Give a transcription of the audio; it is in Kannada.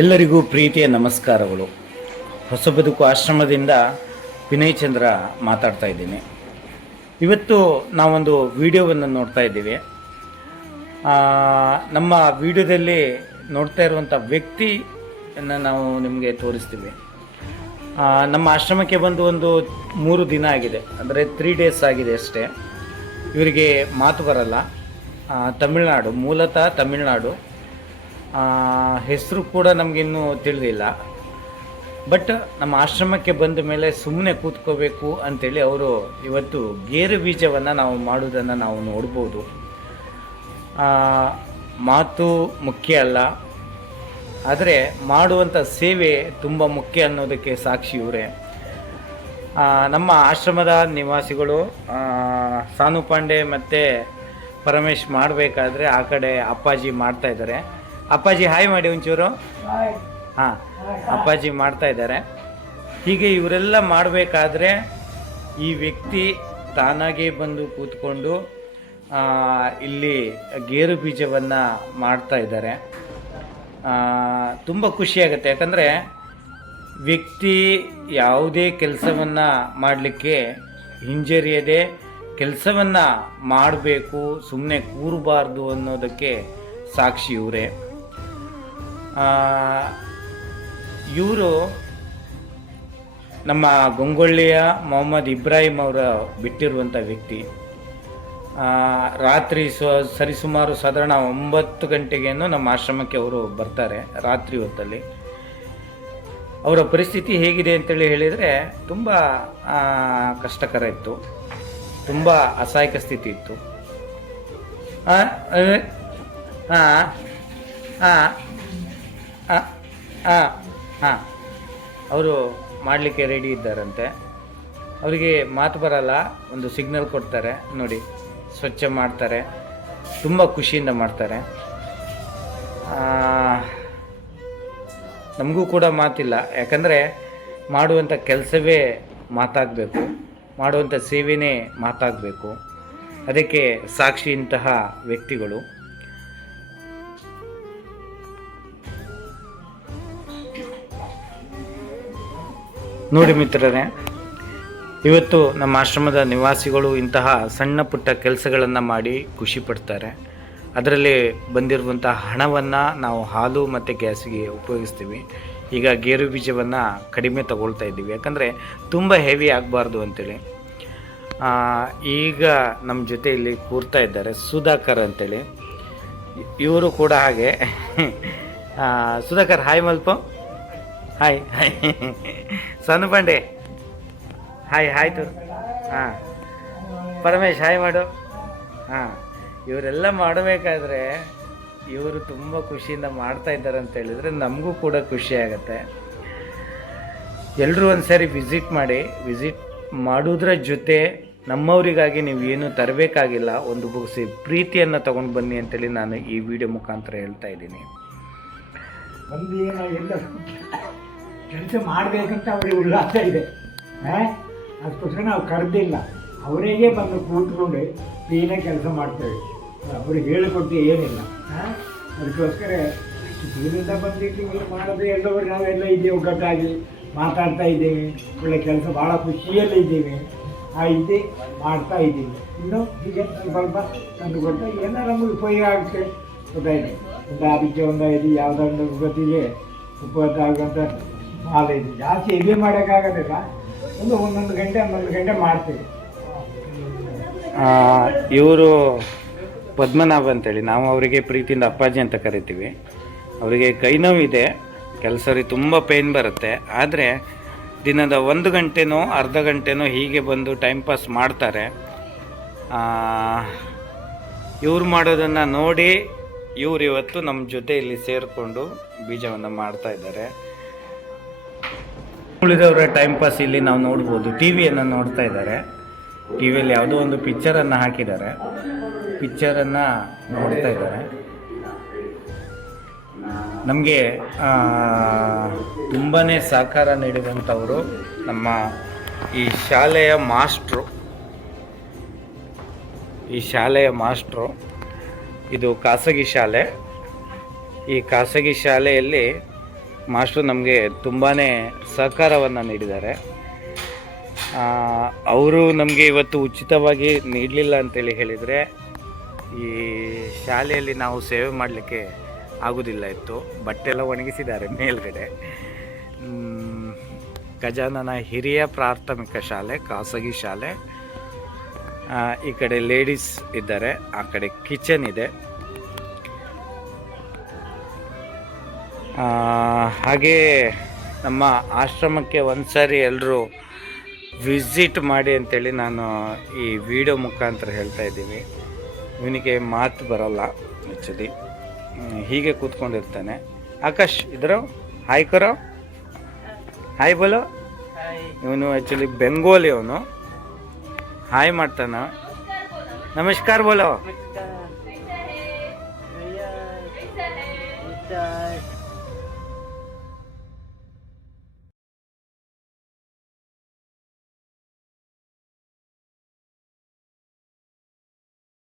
ಎಲ್ಲರಿಗೂ ಪ್ರೀತಿಯ ನಮಸ್ಕಾರಗಳು. ಹೊಸ ಬದುಕು ಆಶ್ರಮದಿಂದ ವಿನಯ್ ಚಂದ್ರ ಮಾತಾಡ್ತಾ ಇದ್ದೀನಿ. ಇವತ್ತು ನಾವೊಂದು ವಿಡಿಯೋವನ್ನು ನೋಡ್ತಾ ಇದ್ದೀವಿ. ನಮ್ಮ ವಿಡಿಯೋದಲ್ಲಿ ನೋಡ್ತಾ ಇರುವಂಥ ವ್ಯಕ್ತಿಯನ್ನು ನಾವು ನಿಮಗೆ ತೋರಿಸ್ತೀವಿ. ನಮ್ಮ ಆಶ್ರಮಕ್ಕೆ ಬಂದು ಒಂದು 3 ದಿನ ಆಗಿದೆ, ಅಂದರೆ 3 ಡೇಸ್ ಆಗಿದೆ ಅಷ್ಟೇ. ಇವರಿಗೆ ಮಾತು ಬರಲ್ಲ, ತಮಿಳ್ನಾಡು, ಮೂಲತಃ ತಮಿಳ್ನಾಡು. ಹೆಸರು ಕೂಡ ನಮಗಿನ್ನೂ ತಿಳಿದಿಲ್ಲ. ಬಟ್ ನಮ್ಮ ಆಶ್ರಮಕ್ಕೆ ಬಂದ ಮೇಲೆ ಸುಮ್ಮನೆ ಕೂತ್ಕೋಬೇಕು ಅಂಥೇಳಿ ಅವರು ಇವತ್ತು ಗೇರು ಬೀಜವನ್ನು ನಾವು ಮಾಡೋದನ್ನು ನಾವು ನೋಡ್ಬೋದು. ಮಾತು ಮುಖ್ಯ ಅಲ್ಲ, ಆದರೆ ಮಾಡುವಂಥ ಸೇವೆ ತುಂಬ ಮುಖ್ಯ ಅನ್ನೋದಕ್ಕೆ ಸಾಕ್ಷಿ ಇವರೇ. ನಮ್ಮ ಆಶ್ರಮದ ನಿವಾಸಿಗಳು ಸಾನು ಪಾಂಡೆ ಮತ್ತು ಪರಮೇಶ್ ಮಾಡಬೇಕಾದ್ರೆ ಆ ಕಡೆ ಅಪ್ಪಾಜಿ ಮಾಡ್ತಾಯಿದ್ದಾರೆ. ಅಪ್ಪಾಜಿ ಹಾಯ್ ಮಾಡಿ ಒಂಚೂರು. ಹಾಂ, ಅಪ್ಪಾಜಿ ಮಾಡ್ತಾ ಇದ್ದಾರೆ. ಹೀಗೆ ಇವರೆಲ್ಲ ಮಾಡಬೇಕಾದ್ರೆ ಈ ವ್ಯಕ್ತಿ ತಾನಾಗೇ ಬಂದು ಕೂತ್ಕೊಂಡು ಇಲ್ಲಿ ಗೇರು ಬೀಜವನ್ನು ಮಾಡ್ತಾ ಇದ್ದಾರೆ. ತುಂಬ ಖುಷಿಯಾಗುತ್ತೆ, ಯಾಕಂದರೆ ವ್ಯಕ್ತಿ ಯಾವುದೇ ಕೆಲಸವನ್ನು ಮಾಡಲಿಕ್ಕೆ ಹಿಂಜರಿಯದೆ ಕೆಲಸವನ್ನು ಮಾಡಬೇಕು, ಸುಮ್ಮನೆ ಕೂರಬಾರ್ದು ಅನ್ನೋದಕ್ಕೆ ಸಾಕ್ಷಿ ಇವರೇ. ಇವರು ನಮ್ಮ ಗೊಂಗೊಳ್ಳಿಯ ಮೊಹಮ್ಮದ್ ಇಬ್ರಾಹಿಂ ಅವರ ಬಿಟ್ಟಿರುವಂಥ ವ್ಯಕ್ತಿ. ರಾತ್ರಿ ಸರಿಸುಮಾರು ಸಾಧಾರಣ 9 ಗಂಟೆಗೇನೋ ನಮ್ಮ ಆಶ್ರಮಕ್ಕೆ ಅವರು ಬರ್ತಾರೆ, ರಾತ್ರಿ ಹೊತ್ತಲ್ಲಿ. ಅವರ ಪರಿಸ್ಥಿತಿ ಹೇಗಿದೆ ಅಂತೇಳಿ ಹೇಳಿದರೆ ತುಂಬ ಕಷ್ಟಕರ ಇತ್ತು, ತುಂಬ ಅಸಹಾಯಕ ಸ್ಥಿತಿ ಇತ್ತು. ಹಾಂ ಹಾಂ ಹಾಂ ಹಾಂ ಅವರು ಮಾಡಲಿಕ್ಕೆ ರೆಡಿ ಇದ್ದಾರಂತೆ. ಅವರಿಗೆ ಮಾತು ಬರಲ್ಲ, ಒಂದು ಸಿಗ್ನಲ್ ಕೊಡ್ತಾರೆ ನೋಡಿ, ಸ್ವಚ್ಛ ಮಾಡ್ತಾರೆ, ತುಂಬ ಖುಷಿಯಿಂದ ಮಾಡ್ತಾರೆ. ನಮಗೂ ಕೂಡ ಮಾತಿಲ್ಲ, ಯಾಕಂದರೆ ಮಾಡುವಂಥ ಕೆಲಸವೇ ಮಾತಾಗಬೇಕು, ಮಾಡುವಂಥ ಸೇವೆಯೇ ಮಾತಾಗಬೇಕು. ಅದಕ್ಕೆ ಸಾಕ್ಷಿ ಇಂತಹ ವ್ಯಕ್ತಿಗಳು. ನೋಡಿ ಮಿತ್ರರೇ, ಇವತ್ತು ನಮ್ಮ ಆಶ್ರಮದ ನಿವಾಸಿಗಳು ಇಂತಹ ಸಣ್ಣ ಪುಟ್ಟ ಕೆಲಸಗಳನ್ನು ಮಾಡಿ ಖುಷಿ ಪಡ್ತಾರೆ. ಅದರಲ್ಲಿ ಬಂದಿರುವಂಥ ಹಣವನ್ನು ನಾವು ಹಾಲು ಮತ್ತು ಗ್ಯಾಸಿಗೆ ಉಪಯೋಗಿಸ್ತೀವಿ. ಈಗ ಗೇರು ಬೀಜವನ್ನು ಕಡಿಮೆ ತಗೊಳ್ತಾ ಇದ್ದೀವಿ, ಯಾಕಂದರೆ ತುಂಬ ಹೆವಿ ಆಗಬಾರ್ದು ಅಂಥೇಳಿ. ಈಗ ನಮ್ಮ ಜೊತೆ ಇಲ್ಲಿ ಕೂರ್ತಾ ಇದ್ದಾರೆ ಸುಧಾಕರ್ ಅಂತೇಳಿ. ಇವರು ಕೂಡ ಹಾಗೆ. ಸುಧಾಕರ್ ಹಾಯ್ ಮಲ್ಪ. Hi hi. Sanu Pande hi ಆಯಿತು. ಹಾಂ, ಪರಮೇಶ್ ಹಾಯ್ ಮಾಡು. ಹಾಂ, ಇವರೆಲ್ಲ ಮಾಡಬೇಕಾದ್ರೆ ಇವರು ತುಂಬ ಖುಷಿಯಿಂದ ಮಾಡ್ತಾ ಇದ್ದಾರೆ ಅಂತ ಹೇಳಿದರೆ ನಮಗೂ ಕೂಡ ಖುಷಿ ಆಗುತ್ತೆ. ಎಲ್ಲರೂ ಒಂದು ಸಾರಿ ವಿಸಿಟ್ ಮಾಡಿ. ವಿಸಿಟ್ ಮಾಡೋದ್ರ ಜೊತೆ ನಮ್ಮವರಿಗಾಗಿ ನೀವು ಏನು ತರಬೇಕಾಗಿಲ್ಲ, ಒಂದು ಬುಕ್ಸಿ ಪ್ರೀತಿಯನ್ನು ತೊಗೊಂಡು ಬನ್ನಿ ಅಂತೇಳಿ ನಾನು ಈ ವಿಡಿಯೋ ಮುಖಾಂತರ ಹೇಳ್ತಾ ಇದ್ದೀನಿ. ಕೆಲಸ ಮಾಡಬೇಕಂತ ಅವರಿಗೆ ಉಲ್ಲಾಸ ಇದೆ. ಅದಕ್ಕೋಸ್ಕರ ನಾವು ಕರೆದಿಲ್ಲ, ಅವರಿಗೆ ಬಂದು ಕೂತ್ಕೊಂಡು ಕ್ಲೀನಾಗಿ ಕೆಲಸ ಮಾಡ್ತೇವೆ. ಅವ್ರಿಗೆ ಹೇಳಿಕೊಟ್ಟು ಏನಿಲ್ಲ. ಅದಕ್ಕೋಸ್ಕರ ಅಷ್ಟು ದೂರದಿಂದ ಬಂದಿಟ್ಟು ಮಾಡೋದು ಎಲ್ಲವರು ನಾವೆಲ್ಲ ಇದ್ದೀವಿ, ಒಗ್ಗಟ್ಟಾಗಿ ಮಾತಾಡ್ತಾ ಇದ್ದೀವಿ, ಒಳ್ಳೆ ಕೆಲಸ ಭಾಳ ಖುಷಿಯಲ್ಲಿ ಇದ್ದೀವಿ. ಇದ್ದೇ ಮಾಡ್ತಾ ಇದ್ದೀವಿ. ಇನ್ನೂ ಹೀಗೆ ಸ್ವಲ್ಪ ತಂದುಕೊಟ್ಟು ಏನೋ ನಮಗೆ ಉಪಯೋಗ ಆಗುತ್ತೆ. ಗೊತ್ತಾಯಿತು, ಒಂದು ಅದಕ್ಕೆ ಒಂದು ಇದು ಯಾವುದೊಂದು ಗೊತ್ತಿಗೆ ಉಪಯೋಗ ಆಗುವಂಥ ಮಾಲ್ ಇದೆ. ಜಾಸ್ತಿ ಹೆವಿ ಮಾಡೋಕ್ಕಾಗೋದಿಲ್ಲ, ಒಂದೊಂದು ಗಂಟೆ ಮಾಡ್ತೀವಿ. ಇವರು ಪದ್ಮನಾಭ ಅಂತೇಳಿ, ನಾವು ಅವರಿಗೆ ಪ್ರೀತಿಯಿಂದ ಅಪ್ಪಾಜಿ ಅಂತ ಕರಿತೀವಿ. ಅವರಿಗೆ ಕೈ ನೋವಿದೆ, ಕೆಲಸ ತುಂಬ ಪೇಯ್ನ್ ಬರುತ್ತೆ. ಆದರೆ ದಿನದ 1 ಗಂಟೆನೋ ಅರ್ಧ ಗಂಟೆನೋ ಹೀಗೆ ಬಂದು ಟೈಮ್ ಪಾಸ್ ಮಾಡ್ತಾರೆ. ಇವ್ರು ಮಾಡೋದನ್ನು ನೋಡಿ ಇವರು ಇವತ್ತು ನಮ್ಮ ಜೊತೆ ಇಲ್ಲಿ ಸೇರಿಕೊಂಡು ಬೀಜವನ್ನು ಮಾಡ್ತಾ ಇದ್ದಾರೆ. ಉಳಿದವರ ಟೈಮ್ ಪಾಸ್ ಇಲ್ಲಿ ನಾವು ನೋಡ್ಬೋದು. ಟಿ ವಿಯನ್ನು ನೋಡ್ತಾ ಇದ್ದಾರೆ. ಟಿ ವಿಯಲ್ಲಿ ಯಾವುದೋ ಒಂದು ಪಿಕ್ಚರನ್ನು ಹಾಕಿದ್ದಾರೆ, ಪಿಕ್ಚರನ್ನು ನೋಡ್ತಾ ಇದ್ದಾರೆ. ನಮಗೆ ತುಂಬಾ ಸಹಕಾರ ನೀಡಿದಂಥವರು ನಮ್ಮ ಈ ಶಾಲೆಯ ಮಾಸ್ಟ್ರು. ಇದು ಖಾಸಗಿ ಶಾಲೆ. ಈ ಖಾಸಗಿ ಶಾಲೆಯಲ್ಲಿ ಮಾಸ್ಟ್ರು ನಮಗೆ ತುಂಬಾ ಸಹಕಾರವನ್ನು ನೀಡಿದ್ದಾರೆ. ಅವರು ನಮಗೆ ಇವತ್ತು ಉಚಿತವಾಗಿ ನೀಡಲಿಲ್ಲ ಅಂತೇಳಿ ಹೇಳಿದರೆ ಈ ಶಾಲೆಯಲ್ಲಿ ನಾವು ಸೇವೆ ಮಾಡಲಿಕ್ಕೆ ಆಗೋದಿಲ್ಲ ಇತ್ತು. ಬಟ್ಟೆ ಎಲ್ಲ ಒಣಗಿಸಿದ್ದಾರೆ ಮೇಲ್ಗಡೆ. ಗಜಾನನ ಹಿರಿಯ ಪ್ರಾಥಮಿಕ ಶಾಲೆ, ಖಾಸಗಿ ಶಾಲೆ. ಈ ಕಡೆ ಲೇಡೀಸ್ ಇದ್ದಾರೆ, ಆ ಕಡೆ ಕಿಚನ್ ಇದೆ. ಹಾಗೇ ನಮ್ಮ ಆಶ್ರಮಕ್ಕೆ ಒಂದು ಸಾರಿ ಎಲ್ಲರೂ ವಿಸಿಟ್ ಮಾಡಿ ಅಂತೇಳಿ ನಾನು ಈ ವಿಡಿಯೋ ಮುಖಾಂತರ ಹೇಳ್ತಾ ಇದ್ದೀನಿ. ಇವನಿಗೆ ಮಾತು ಬರೋಲ್ಲ ಆ್ಯಕ್ಚುಲಿ, ಹೀಗೆ ಕೂತ್ಕೊಂಡಿರ್ತಾನೆ. ಆಕಾಶ್ ಇದ್ರು ಹಾಯ್ ಕರೋ, ಹಾಯ್ ಬೋಲೋ. ಇವನು ಆ್ಯಕ್ಚುಲಿ ಬೆಂಗೋಲಿ, ಅವನು ಹಾಯ್ ಮಾಡ್ತಾನೆ. ನಮಸ್ಕಾರ ಬೋಲೋ.